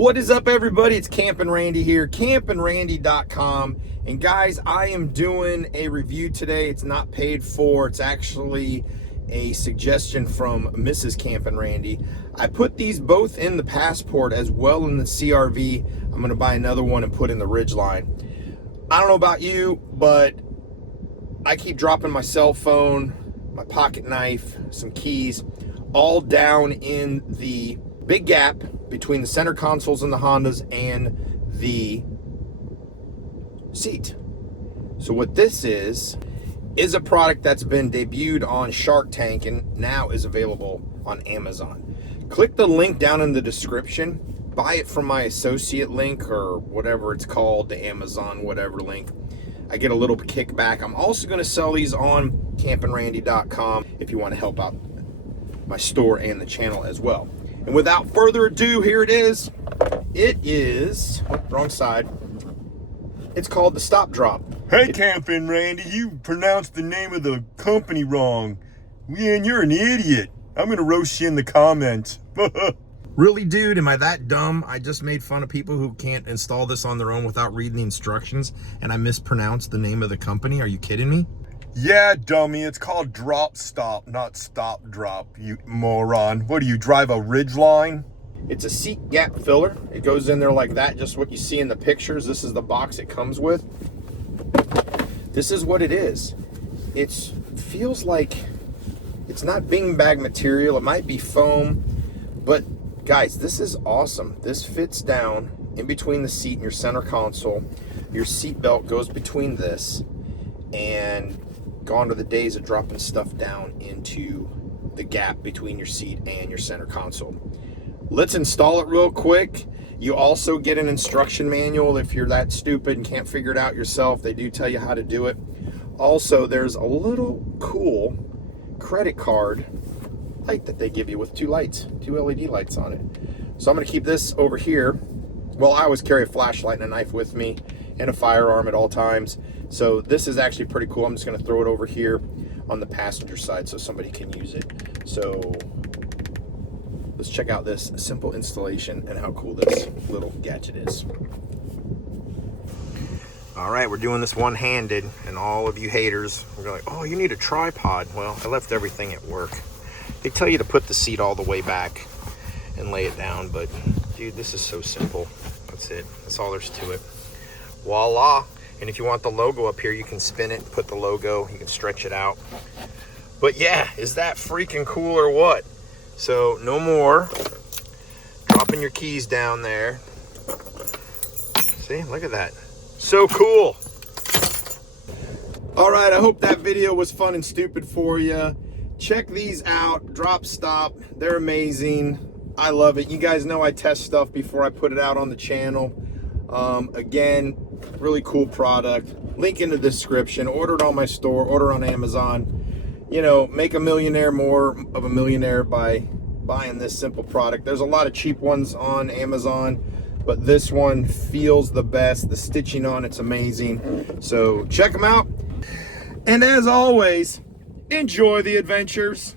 What is up, everybody? It's CampingRandy here, CampingRandy.com. And guys, I am doing a review today. It's not paid for. It's actually a suggestion from Mrs. CampingRandy. I put these both in the Passport as well in the CRV. I'm going to buy another one and put in the Ridgeline. I don't know about you, but I keep dropping my cell phone, my pocket knife, some keys, all down in the big gap between the center consoles in the Hondas and the seat. So what this is a product that's been debuted on Shark Tank and now is available on Amazon. Click the link down in the description. Buy it from my associate link or whatever it's called, the Amazon whatever link. I get a little kickback. I'm also going to sell these on CampingRandy.com if you want to help out my store and the channel as well. And without further ado, here it is. It is, wrong side. It's called the Stop Drop. Hey, CampingRandy, you pronounced the name of the company wrong. Man, you're an idiot. I'm gonna roast you in the comments. Really, dude, am I that dumb? I just made fun of people who can't install this on their own without reading the instructions, and I mispronounced the name of the company. Are you kidding me? Yeah, dummy, it's called Drop Stop, not Stop Drop, you moron. What do you drive, a Ridgeline? It's a seat gap filler. It goes in there like that, just what you see in the pictures. This is the box it comes with. This is what it is. It feels like it's not beanbag material. It might be foam, but guys, this is awesome. This fits down in between the seat and your center console. Your seat belt goes between this, and gone are the days of dropping stuff down into the gap between your seat and your center console. Let's install it real quick. You also get an instruction manual if you're that stupid and can't figure it out yourself. They do tell you how to do it. Also, there's a little cool credit card light that they give you with two LED lights on it. So I'm going to keep this over here. Well, I always carry a flashlight and a knife with me and a firearm at all times. So this is actually pretty cool. I'm just going to throw it over here on the passenger side so somebody can use it. So let's check out this simple installation and how cool this little gadget is. All right, we're doing this one-handed, and all of you haters are like, oh, you need a tripod. Well, I left everything at work. They tell you to put the seat all the way back and lay it down, but dude, this is so simple. That's it. That's all there's to it. Voila. And if you want the logo up here, you can spin it, put the logo, you can stretch it out. But yeah, is that freaking cool or what? So no more dropping your keys down there. See, look at that. So cool. All right, I hope that video was fun and stupid for you. Check these out, Drop Stop. They're amazing. I love it. You guys know I test stuff before I put it out on the channel. Again, really cool product. Link in the description. Order it on my store, order on Amazon. You know, make a millionaire more of a millionaire by buying this simple product. There's a lot of cheap ones on Amazon, but this one feels the best. The stitching on it's amazing. So check them out. And as always, enjoy the adventures.